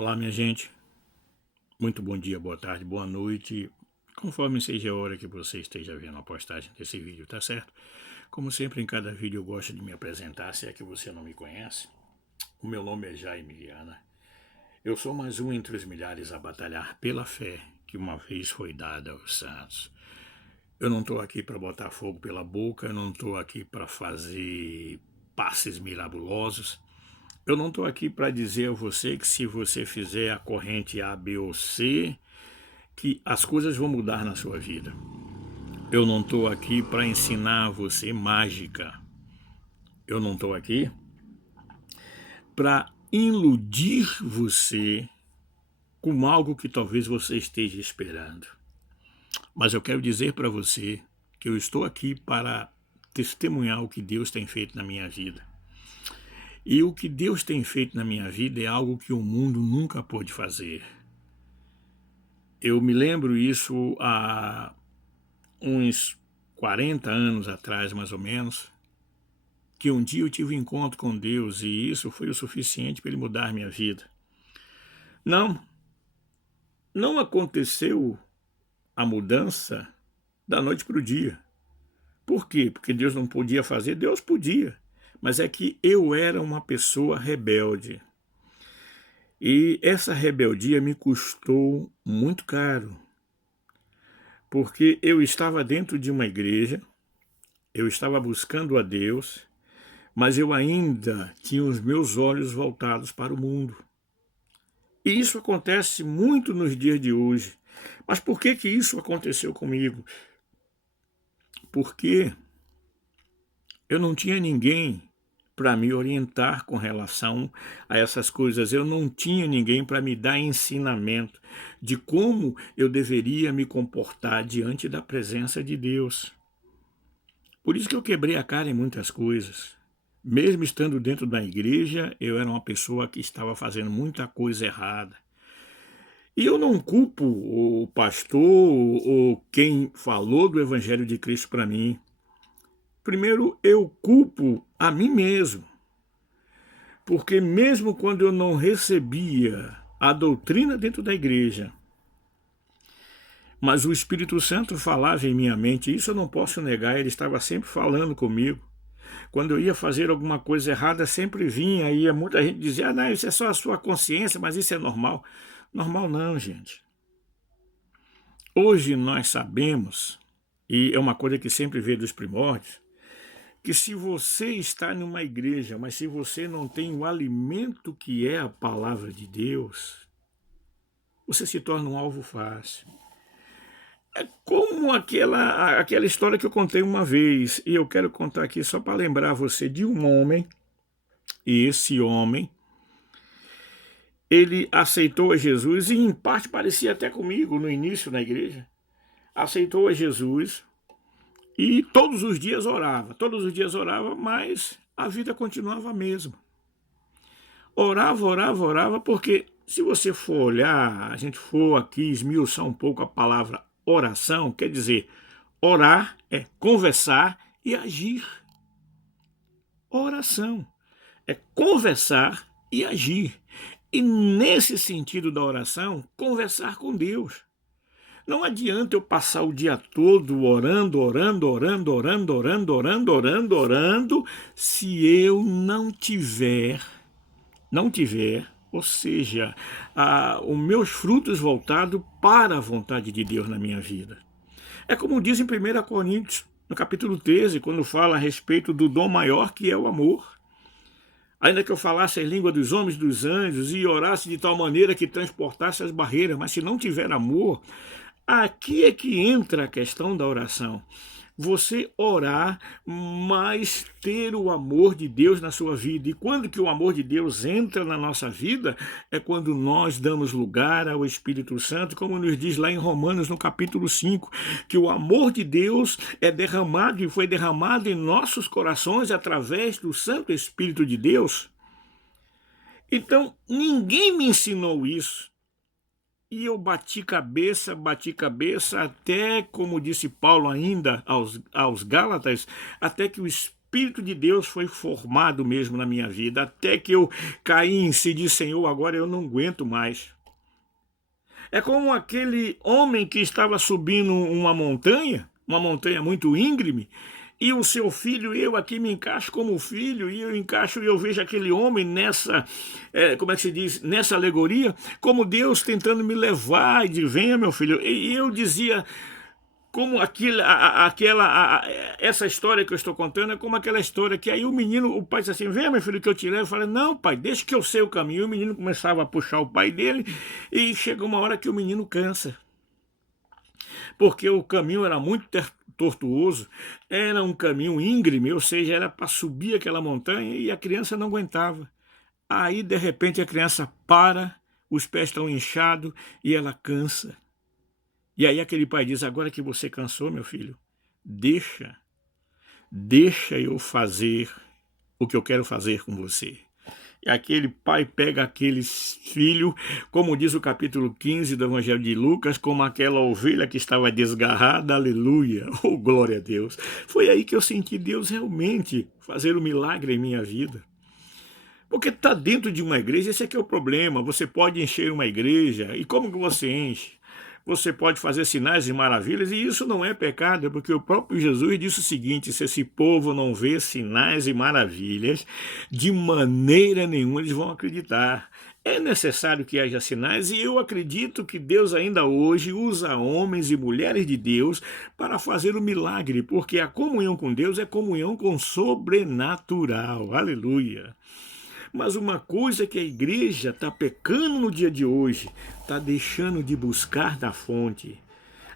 Olá, minha gente. Muito bom dia, boa tarde, boa noite. Conforme seja a hora que você esteja vendo a postagem desse vídeo, tá certo? Como sempre, em cada vídeo eu gosto de me apresentar, se é que você não me conhece. O meu nome é Jaime Viana. Eu sou mais um entre os milhares a batalhar pela fé que uma vez foi dada aos santos. Eu não estou aqui para botar fogo pela boca, eu não estou aqui para fazer passes mirabulosos. Eu não estou aqui para dizer a você que se você fizer a corrente A, B ou C, que as coisas vão mudar na sua vida. Eu não estou aqui para ensinar a você mágica. Eu não estou aqui para iludir você com algo que talvez você esteja esperando. Mas eu quero dizer para você que eu estou aqui para testemunhar o que Deus tem feito na minha vida. E o que Deus tem feito na minha vida é algo que o mundo nunca pôde fazer. Eu me lembro isso há uns 40 anos atrás, mais ou menos, que um dia eu tive um encontro com Deus e isso foi o suficiente para ele mudar minha vida. Não aconteceu a mudança da noite para o dia. Por quê? Porque Deus não podia fazer? Deus podia. Mas é que eu era uma pessoa rebelde. E essa rebeldia me custou muito caro. Porque eu estava dentro de uma igreja, eu estava buscando a Deus, mas eu ainda tinha os meus olhos voltados para o mundo. E isso acontece muito nos dias de hoje. Mas por que que isso aconteceu comigo? Porque eu não tinha ninguém para me orientar com relação a essas coisas. Eu não tinha ninguém para me dar ensinamento de como eu deveria me comportar diante da presença de Deus. Por isso que eu quebrei a cara em muitas coisas. Mesmo estando dentro da igreja, eu era uma pessoa que estava fazendo muita coisa errada. E eu não culpo o pastor ou quem falou do Evangelho de Cristo para mim. Primeiro, eu culpo a mim mesmo. Porque mesmo quando eu não recebia a doutrina dentro da igreja, mas o Espírito Santo falava em minha mente, isso eu não posso negar, ele estava sempre falando comigo. Quando eu ia fazer alguma coisa errada, sempre vinha, ia muita gente dizia, não, isso é só a sua consciência, mas isso é normal. Normal não, gente. Hoje nós sabemos, e é uma coisa que sempre veio dos primórdios, que se você está numa igreja, mas se você não tem o alimento que é a palavra de Deus, você se torna um alvo fácil. É como aquela história que eu contei uma vez, e eu quero contar aqui só para lembrar você de um homem, e esse homem, ele aceitou a Jesus, e em parte parecia até comigo no início na igreja, aceitou a Jesus, e todos os dias orava, mas a vida continuava a mesma. Orava, porque se você for olhar, a gente for aqui esmiuçar um pouco a palavra oração, quer dizer, orar é conversar e agir. Oração é conversar e agir. E nesse sentido da oração, conversar com Deus. Não adianta eu passar o dia todo orando, se eu não tiver, ou seja, os meus frutos voltados para a vontade de Deus na minha vida. É como diz em 1 Coríntios, no capítulo 13, quando fala a respeito do dom maior que é o amor. Ainda que eu falasse a língua dos homens e dos anjos e orasse de tal maneira que transportasse as barreiras, mas se não tiver amor, aqui é que entra a questão da oração. Você orar, mas ter o amor de Deus na sua vida. E quando que o amor de Deus entra na nossa vida, é quando nós damos lugar ao Espírito Santo, como nos diz lá em Romanos, no capítulo 5, que o amor de Deus é derramado e foi derramado em nossos corações através do Santo Espírito de Deus. Então, ninguém me ensinou isso. E eu bati cabeça, até, como disse Paulo ainda aos Gálatas, até que o Espírito Espírito de Deus foi formado mesmo na minha vida, até que eu caí em si e disse, Senhor, agora eu não aguento mais. É como aquele homem que estava subindo uma montanha muito íngreme, e o seu filho, eu aqui me encaixo como filho, e eu encaixo e eu vejo aquele homem nessa, como é que se diz, nessa alegoria, como Deus tentando me levar, e diz, venha meu filho, e eu dizia, como essa história que eu estou contando é como aquela história que aí o menino, o pai disse assim, vem meu filho que eu te levo. Eu falei, não pai, deixa que eu sei o caminho. E o menino começava a puxar o pai dele e chegou uma hora que o menino cansa. Porque o caminho era muito tortuoso, era um caminho íngreme, ou seja, era para subir aquela montanha e a criança não aguentava. Aí de repente a criança para, os pés estão inchados e ela cansa. E aí aquele pai diz, agora que você cansou, meu filho, deixa eu fazer o que eu quero fazer com você. E aquele pai pega aquele filho, como diz o capítulo 15 do Evangelho de Lucas, como aquela ovelha que estava desgarrada, aleluia, oh glória a Deus. Foi aí que eu senti Deus realmente fazer um milagre em minha vida. Porque está dentro de uma igreja, esse aqui é o problema, você pode encher uma igreja, e como que você enche? Você pode fazer sinais e maravilhas, e isso não é pecado, porque o próprio Jesus disse o seguinte, se esse povo não vê sinais e maravilhas, de maneira nenhuma eles vão acreditar. É necessário que haja sinais, e eu acredito que Deus ainda hoje usa homens e mulheres de Deus para fazer o milagre, porque a comunhão com Deus é comunhão com o sobrenatural. Aleluia! Mas uma coisa que a igreja está pecando no dia de hoje, está deixando de buscar da fonte.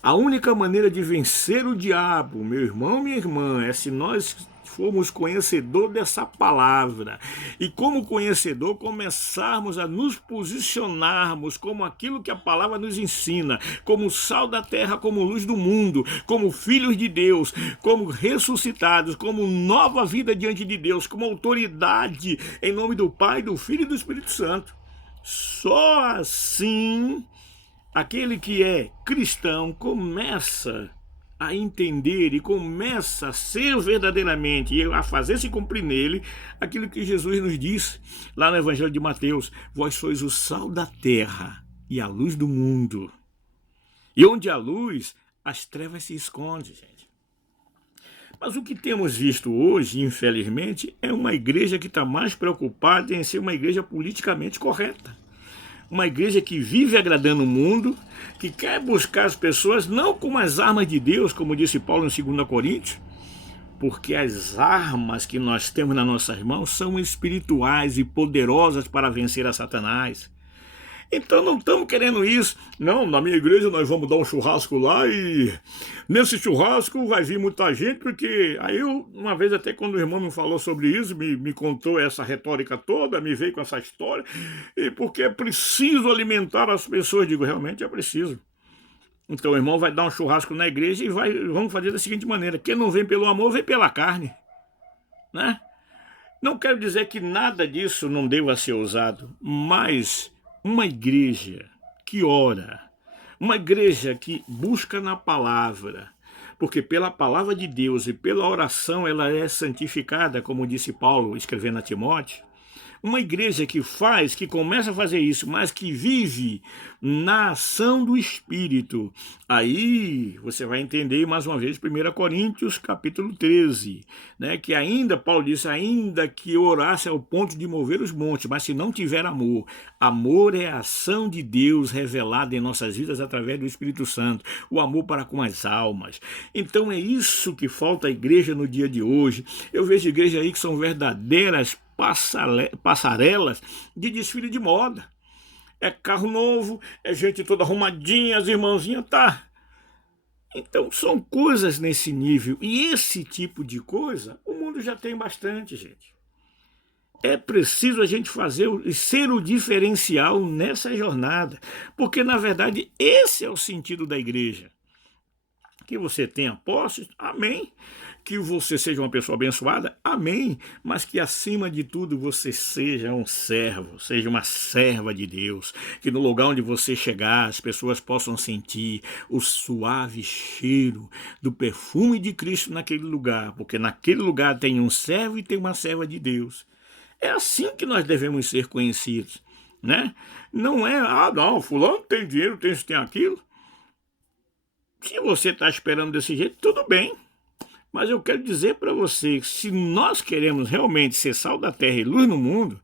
A única maneira de vencer o diabo, meu irmão, minha irmã, é se nós formos conhecedor dessa palavra. E como conhecedor, começarmos a nos posicionarmos como aquilo que a palavra nos ensina, como sal da terra, como luz do mundo, como filhos de Deus, como ressuscitados, como nova vida diante de Deus, como autoridade em nome do Pai, do Filho e do Espírito Santo. Só assim aquele que é cristão começa a entender e começa a ser verdadeiramente e a fazer se cumprir nele aquilo que Jesus nos diz lá no Evangelho de Mateus, vós sois o sal da terra e a luz do mundo. E onde há luz, as trevas se escondem, gente. Mas o que temos visto hoje, infelizmente, é uma igreja que está mais preocupada em ser uma igreja politicamente correta. Uma igreja que vive agradando o mundo, que quer buscar as pessoas não com as armas de Deus, como disse Paulo em 2 Coríntios, porque as armas que nós temos nas nossas mãos são espirituais e poderosas para vencer a Satanás. Então não estamos querendo isso. Não, na minha igreja nós vamos dar um churrasco lá e nesse churrasco vai vir muita gente, porque aí eu, uma vez até quando o irmão me falou sobre isso, me contou essa retórica toda, me veio com essa história, e porque é preciso alimentar as pessoas. Digo, realmente é preciso. Então o irmão vai dar um churrasco na igreja e vamos fazer da seguinte maneira, quem não vem pelo amor, vem pela carne, né? Não quero dizer que nada disso não deva ser usado, mas uma igreja que ora, uma igreja que busca na palavra, porque pela palavra de Deus e pela oração ela é santificada, como disse Paulo escrevendo a Timóteo. Uma igreja que começa a fazer isso, mas que vive na ação do Espírito. Aí você vai entender mais uma vez 1 Coríntios capítulo 13, né? Que ainda, Paulo disse, ainda que orasse ao ponto de mover os montes, mas se não tiver amor, amor é a ação de Deus revelada em nossas vidas através do Espírito Santo, o amor para com as almas. Então é isso que falta à igreja no dia de hoje. Eu vejo igrejas aí que são verdadeiras passarelas de desfile de moda. É carro novo, é gente toda arrumadinha, as irmãzinhas, tá? Então são coisas nesse nível. E esse tipo de coisa, o mundo já tem bastante, gente. É preciso a gente ser o diferencial nessa jornada. Porque, na verdade, esse é o sentido da igreja. Que você tenha apóstolos, amém. que você seja uma pessoa abençoada, amém, mas que acima de tudo você seja um servo, seja uma serva de Deus, que no lugar onde você chegar as pessoas possam sentir o suave cheiro do perfume de Cristo naquele lugar, porque naquele lugar tem um servo e tem uma serva de Deus. É assim que nós devemos ser conhecidos, né? Não é, não, fulano tem dinheiro, tem isso, tem aquilo. Se você está esperando desse jeito, tudo bem. Mas eu quero dizer para você que se nós queremos realmente ser sal da terra e luz no mundo,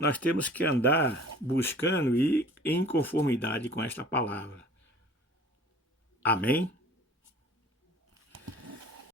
nós temos que andar buscando e em conformidade com esta palavra. Amém?